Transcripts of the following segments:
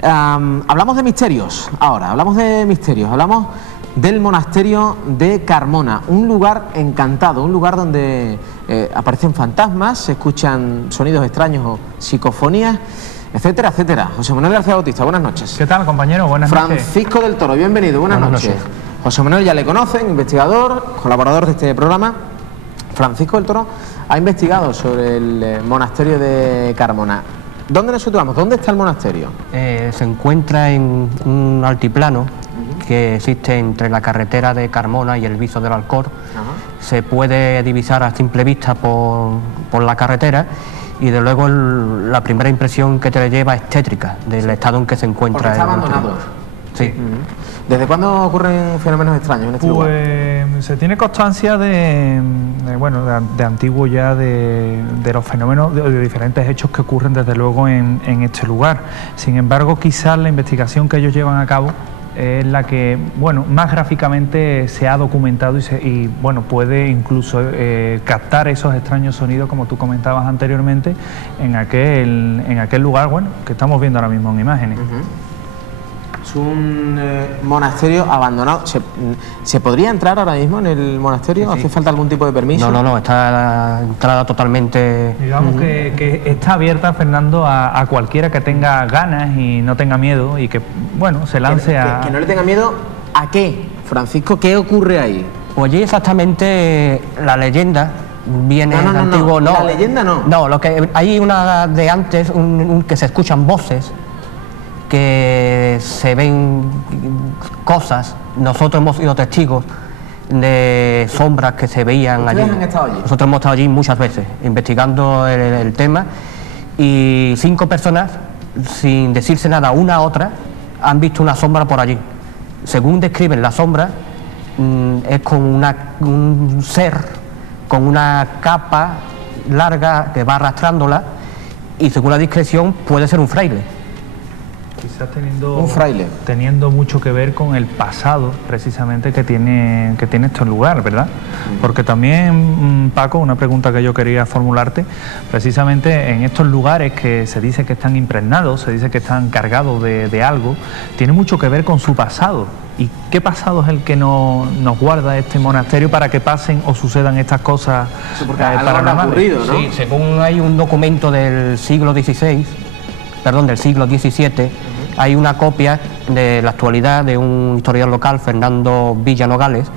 Hablamos de misterios ahora, hablamos del monasterio de Carmona, un lugar encantado, un lugar donde aparecen fantasmas, se escuchan sonidos extraños o psicofonías, etcétera, etcétera. José Manuel García Bautista, buenas noches. ¿Qué tal, compañero? Buenas noches. Francisco del Toro, bienvenido, buenas noches. José Manuel ya le conocen, investigador, colaborador de este programa. Francisco del Toro ha investigado sobre el monasterio de Carmona. ¿Dónde nos situamos? ¿Dónde está el monasterio? Se encuentra en un altiplano que existe entre la carretera de Carmona y el Viso del Alcor. Se puede divisar a simple vista por la carretera y de luego la primera impresión que te lleva es tétrica del estado en que se encuentra. Porque está abandonado. Sí. ¿Desde cuándo ocurren fenómenos extraños en este lugar? Se tiene constancia de antiguo ya de los fenómenos, de diferentes hechos que ocurren desde luego en este lugar. Sin embargo, quizás la investigación que ellos llevan a cabo es la que, más gráficamente se ha documentado y puede incluso captar esos extraños sonidos, como tú comentabas anteriormente, en aquel lugar, que estamos viendo ahora mismo en imágenes. Es un monasterio abandonado. ¿Se podría entrar ahora mismo en el monasterio? Sí. ¿Hace falta algún tipo de permiso? No, está la entrada totalmente... Digamos que está abierta, Fernando, a cualquiera que tenga ganas y no tenga miedo y que, se lance que no le tenga miedo ¿a qué, Francisco? ¿Qué ocurre ahí? Pues allí exactamente la leyenda viene antiguo... No, la leyenda no. No, lo que hay una de antes, que se escuchan voces, que se ven cosas. Nosotros hemos sido testigos de sombras que se veían allí. ¿Ustedes han estado allí? Nosotros hemos estado allí muchas veces investigando el tema y 5 personas, sin decirse nada una a otra, han visto una sombra por allí. Según describen la sombra, es como un ser con una capa larga que va arrastrándola y según la descripción puede ser un fraile. Quizás teniendo mucho que ver con el pasado precisamente que tiene este lugar, ¿verdad? Porque también, Paco, una pregunta que yo quería formularte, precisamente en estos lugares que se dice que están impregnados, se dice que están cargados de algo, tiene mucho que ver con su pasado. ¿Y qué pasado es el que nos guarda este monasterio para que pasen o sucedan estas cosas paranormales? ¿No? Sí, según hay un documento del siglo XVII, del siglo XVII, hay una copia de la actualidad de un historiador local, Fernando Villanogales,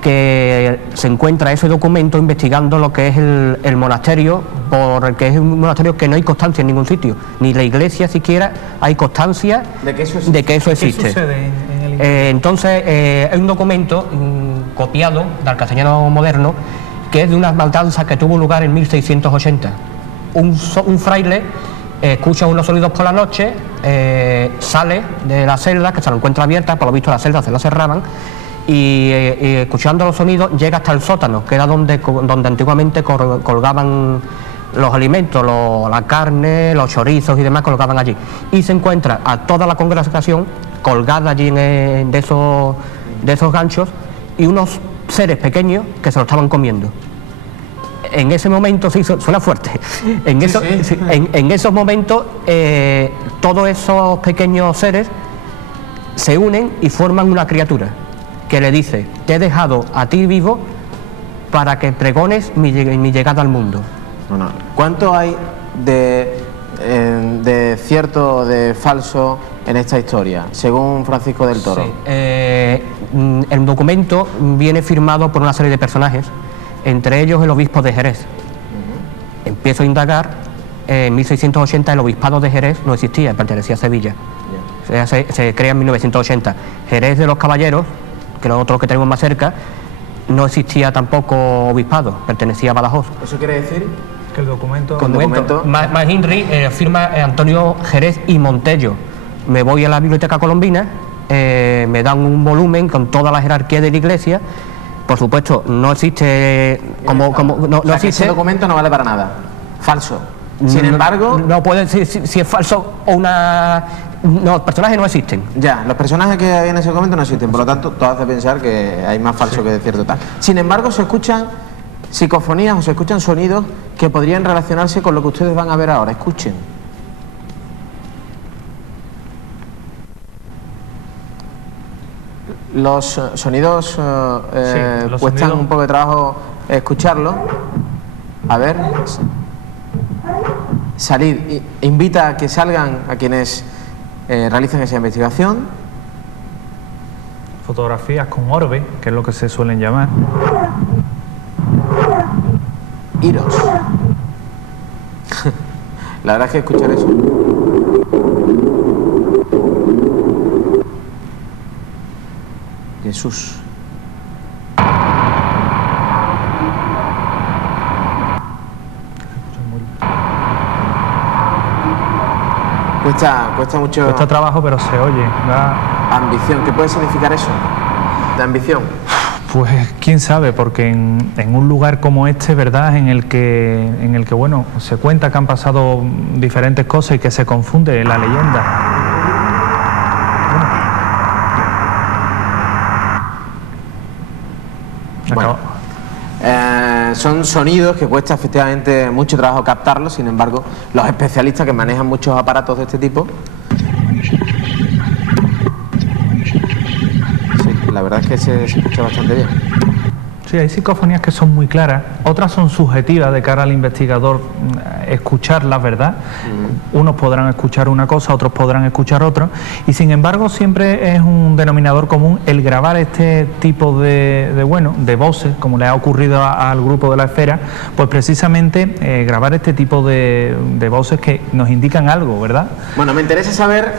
que se encuentra ese documento investigando lo que es el monasterio, porque es un monasterio que no hay constancia en ningún sitio, ni la iglesia siquiera hay constancia de que eso existe. ¿Qué sucede en el entonces, hay un documento copiado del castellano moderno que es de una matanza que tuvo lugar en 1680. Un fraile escucha unos sonidos por la noche, sale de la celda, que se lo encuentra abierta, por lo visto las celdas se la cerraban, y escuchando los sonidos llega hasta el sótano, que era donde antiguamente colgaban los alimentos, la carne, los chorizos y demás, colgaban allí. Y se encuentra a toda la congregación colgada allí de esos ganchos y unos seres pequeños que se lo estaban comiendo. En ese momento, sí, suena fuerte, en esos momentos todos esos pequeños seres se unen y forman una criatura que le dice: te he dejado a ti vivo para que pregones mi llegada al mundo. ¿Cuánto hay de cierto, de falso en esta historia, según Francisco del Toro? Sí. El documento viene firmado por una serie de personajes, entre ellos el obispo de Jerez. Empiezo a indagar. En 1680 el obispado de Jerez no existía, pertenecía a Sevilla. Se crea en 1980. Jerez de los Caballeros, que es otro que tenemos más cerca, no existía tampoco obispado, pertenecía a Badajoz. ¿Eso quiere decir? Que el documento... McHenry firma Antonio Jerez y Montello. Me voy a la Biblioteca Colombina, me dan un volumen con toda la jerarquía de la iglesia. Por supuesto, no existe no existe. Ese documento no vale para nada. Falso. Sin embargo... No puede decir si es falso o una... No, los personajes no existen. Ya, los personajes que hay en ese documento no existen. Por lo tanto, todo hace pensar que hay más falso que de cierto tal. Sin embargo, se escuchan psicofonías o se escuchan sonidos que podrían relacionarse con lo que ustedes van a ver ahora. Escuchen. Los sonidos los cuestan sonidos. un poco de trabajo escucharlo. A ver. Salir. Invita a que salgan a quienes realicen esa investigación. Fotografías con orbe, que es lo que se suelen llamar. Iros. La verdad es que escuchar eso. Jesús. Cuesta mucho. Cuesta trabajo, pero se oye. Ambición. ¿Qué puede significar eso? De ambición. Pues quién sabe, porque en un lugar como este, ¿verdad?, en el que bueno, se cuenta que han pasado diferentes cosas y que se confunde la leyenda. Bueno, son sonidos que cuesta efectivamente mucho trabajo captarlos, sin embargo, los especialistas que manejan muchos aparatos de este tipo, sí, la verdad es que se escucha bastante bien. Sí, hay psicofonías que son muy claras, otras son subjetivas de cara al investigador escucharlas, ¿verdad? Unos podrán escuchar una cosa, otros podrán escuchar otra, y sin embargo siempre es un denominador común el grabar este tipo de voces, como le ha ocurrido al grupo de La Esfera, pues precisamente grabar este tipo de voces que nos indican algo, ¿verdad? Bueno, me interesa saber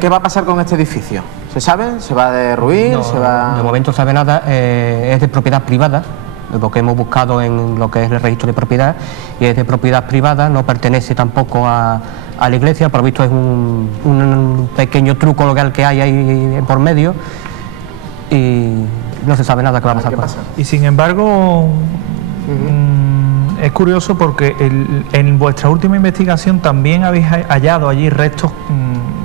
qué va a pasar con este edificio. ¿Se sabe? ¿Se va a derruir? No, ¿Se va...? de momento no sabe nada, es de propiedad privada, lo que hemos buscado en lo que es el registro de propiedad, y es de propiedad privada, no pertenece tampoco a la iglesia, por lo visto es un pequeño truco legal que hay ahí por medio, y no se sabe nada que va a pasar con eso. Y sin embargo, es curioso porque en vuestra última investigación también habéis hallado allí restos,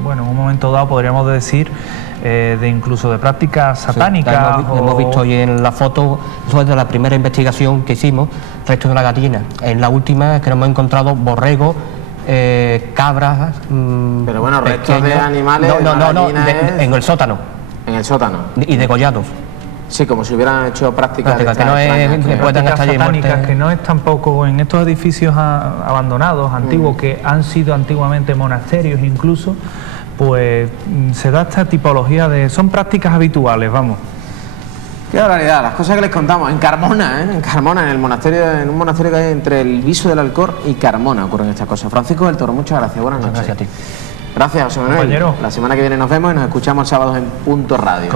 bueno, en un momento dado podríamos decir, de incluso de prácticas satánicas. Sí, hemos visto hoy en la foto, eso es de la primera investigación que hicimos, restos de la gallina. En la última es que nos hemos encontrado borregos, cabras. Pero bueno, restos de animales. No, en el sótano. En el sótano. Y degollados. Sí, como si hubieran hecho prácticas que no es, prácticas satánicas, que no es tampoco en estos edificios abandonados, antiguos, que han sido antiguamente monasterios incluso, pues se da esta tipología de... son prácticas habituales, vamos. Qué barbaridad, las cosas que les contamos. En Carmona, en Carmona, en un monasterio que hay entre el Viso del Alcor y Carmona ocurren estas cosas. Francisco del Toro, muchas gracias, buenas noches. Gracias a ti. Gracias, José Manuel. Compañero. La semana que viene nos vemos y nos escuchamos el sábado en Punto Radio.